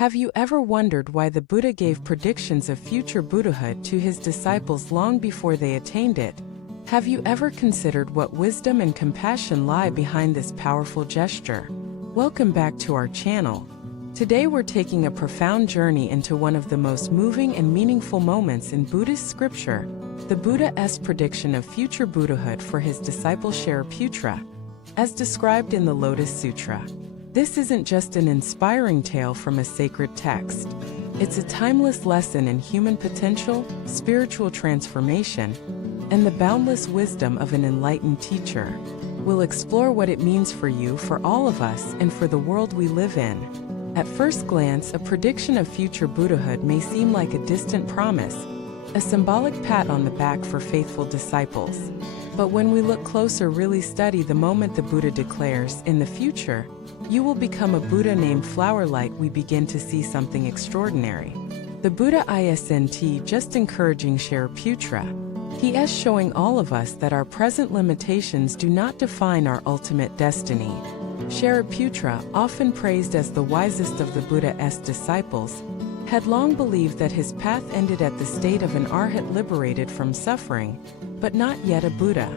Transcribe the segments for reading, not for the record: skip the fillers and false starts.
Have you ever wondered why the Buddha gave predictions of future Buddhahood to his disciples long before they attained it? Have you ever considered what wisdom and compassion lie behind this powerful gesture? Welcome back to our channel. Today we're taking a profound journey into one of the most moving and meaningful moments in Buddhist scripture, the Buddha's prediction of future Buddhahood for his disciple Shariputra, as described in the Lotus Sutra. This isn't just an inspiring tale from a sacred text. It's a timeless lesson in human potential, spiritual transformation, and the boundless wisdom of an enlightened teacher. We'll explore what it means for you, for all of us, and for the world we live in. At first glance, a prediction of future Buddhahood may seem like a distant promise, a symbolic pat on the back for faithful disciples. But when we look closer, really study the moment the Buddha declares, in the future, you will become a Buddha named Flowerlight, we begin to see something extraordinary. The Buddha isn't just encouraging Shariputra. He is showing all of us that our present limitations do not define our ultimate destiny. Shariputra, often praised as the wisest of the Buddha's disciples, had long believed that his path ended at the state of an arhat liberated from suffering, but not yet a Buddha.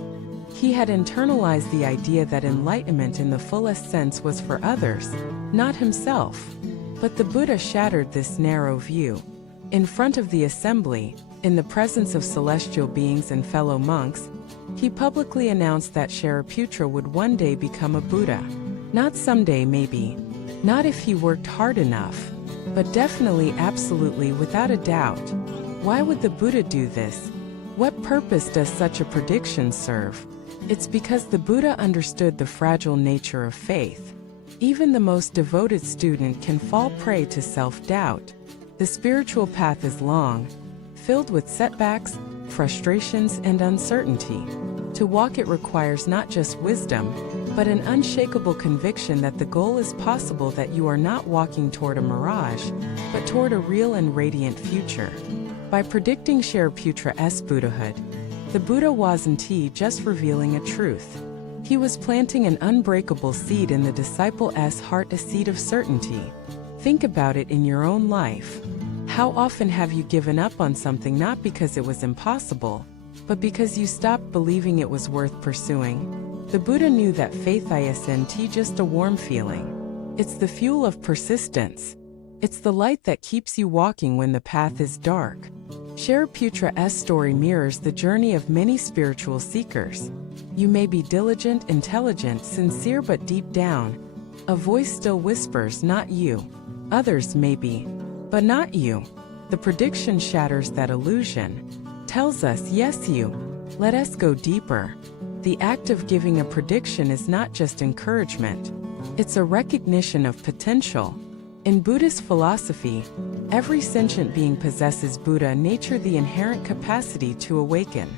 He had internalized the idea that enlightenment in the fullest sense was for others, not himself. But the Buddha shattered this narrow view. In front of the assembly, in the presence of celestial beings and fellow monks, he publicly announced that Shariputra would one day become a Buddha. Not someday, maybe. Not if he worked hard enough. But definitely, absolutely, without a doubt. Why would the Buddha do this? What purpose does such a prediction serve? It's because the Buddha understood the fragile nature of faith. Even the most devoted student can fall prey to self-doubt. The spiritual path is long, filled with setbacks, frustrations, and uncertainty. To walk it requires not just wisdom, but an unshakable conviction that the goal is possible, that you are not walking toward a mirage, but toward a real and radiant future. By predicting Shariputra's Buddhahood, the Buddha wasn't just revealing a truth. He was planting an unbreakable seed in the disciple's heart, a seed of certainty. Think about it in your own life. How often have you given up on something not because it was impossible, but because you stopped believing it was worth pursuing? The Buddha knew that faith isn't just a warm feeling. It's the fuel of persistence. It's the light that keeps you walking when the path is dark. Shariputra's story mirrors the journey of many spiritual seekers. You may be diligent, intelligent, sincere, but deep down, a voice still whispers, not you. Others may be, but not you. The prediction shatters that illusion, tells us, yes, you. Let us go deeper. The act of giving a prediction is not just encouragement. It's a recognition of potential. In Buddhist philosophy, every sentient being possesses Buddha nature, the inherent capacity to awaken.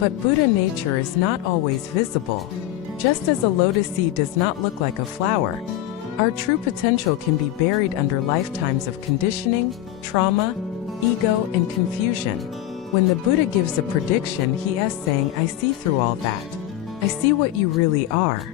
But Buddha nature is not always visible. Just as a lotus seed does not look like a flower, our true potential can be buried under lifetimes of conditioning, trauma, ego, and confusion. When the Buddha gives a prediction, he is saying, I see through all that. I see what you really are.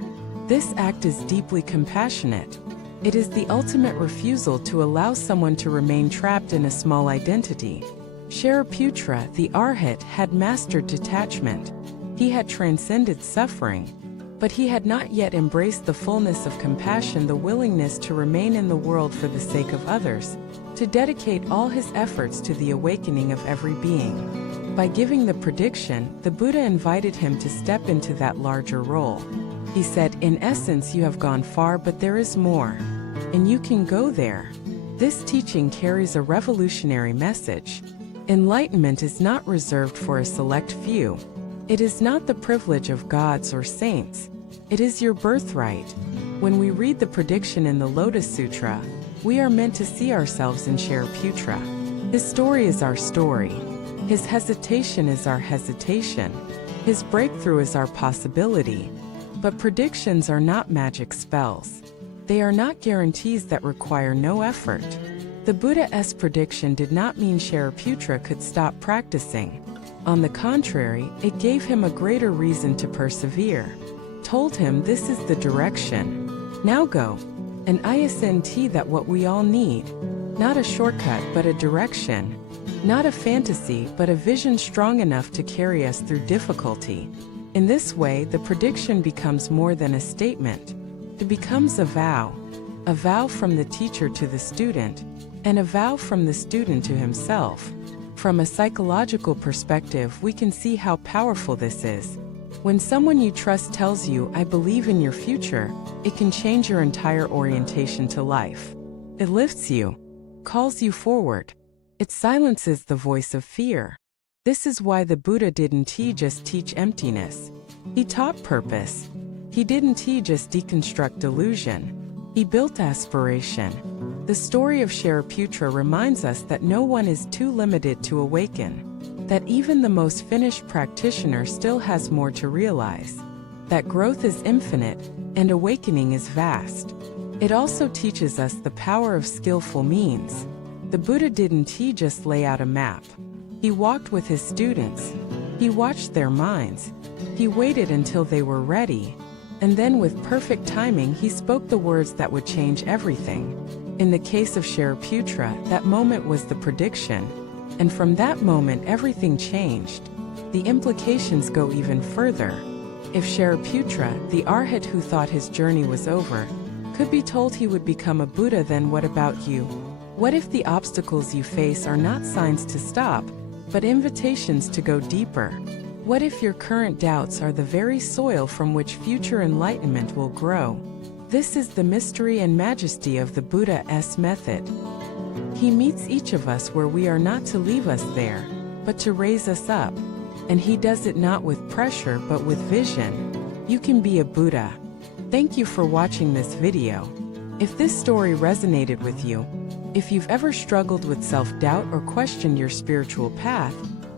This act is deeply compassionate. It is the ultimate refusal to allow someone to remain trapped in a small identity. Shariputra, the arhat, had mastered detachment. He had transcended suffering. But he had not yet embraced the fullness of compassion, the willingness to remain in the world for the sake of others, to dedicate all his efforts to the awakening of every being. By giving the prediction, the Buddha invited him to step into that larger role. He said, in essence, you have gone far, but there is more. And you can go there. This teaching carries a revolutionary message. Enlightenment is not reserved for a select few. It is not the privilege of gods or saints. It is your birthright. When we read the prediction in the Lotus Sutra, we are meant to see ourselves in Shariputra. His story is our story. His hesitation is our hesitation. His breakthrough is our possibility. But predictions are not magic spells. They are not guarantees that require no effort. The Buddha's prediction did not mean Shariputra could stop practicing. On the contrary, it gave him a greater reason to persevere. Told him, this is the direction. Now go. And isn't that what we all need? Not a shortcut, but a direction. Not a fantasy, but a vision strong enough to carry us through difficulty. In this way, the prediction becomes more than a statement. It becomes a vow from the teacher to the student, and a vow from the student to himself. From a psychological perspective, we can see how powerful this is. When someone you trust tells you, "I believe in your future," it can change your entire orientation to life. It lifts you, calls you forward. It silences the voice of fear. This is why the Buddha didn't just teach emptiness. He taught purpose. He didn't just deconstruct delusion. He built aspiration. The story of Shariputra reminds us that no one is too limited to awaken, that even the most finished practitioner still has more to realize, that growth is infinite and awakening is vast. It also teaches us the power of skillful means. The Buddha didn't just lay out a map. He walked with his students. He watched their minds. He waited until they were ready. And then with perfect timing, he spoke the words that would change everything. In the case of Shariputra, that moment was the prediction. And from that moment, everything changed. The implications go even further. If Shariputra, the arhat who thought his journey was over, could be told he would become a Buddha, then what about you? What if the obstacles you face are not signs to stop, but invitations to go deeper? What if your current doubts are the very soil from which future enlightenment will grow? This is the mystery and majesty of the Buddha's method. He meets each of us where we are, not to leave us there, but to raise us up. And he does it not with pressure but with vision. You can be a Buddha. Thank you for watching this video. If this story resonated with you, if you've ever struggled with self-doubt or questioned your spiritual path,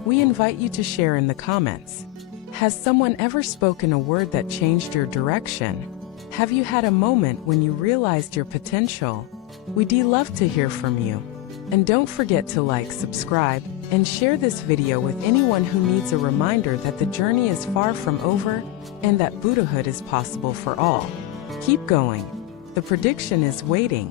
we invite you to share in the comments. Has someone ever spoken a word that changed your direction? Have you had a moment when you realized your potential? We'd love to hear from you. And don't forget to like, subscribe, and share this video with anyone who needs a reminder that the journey is far from over and that Buddhahood is possible for all. Keep going. The prediction is waiting.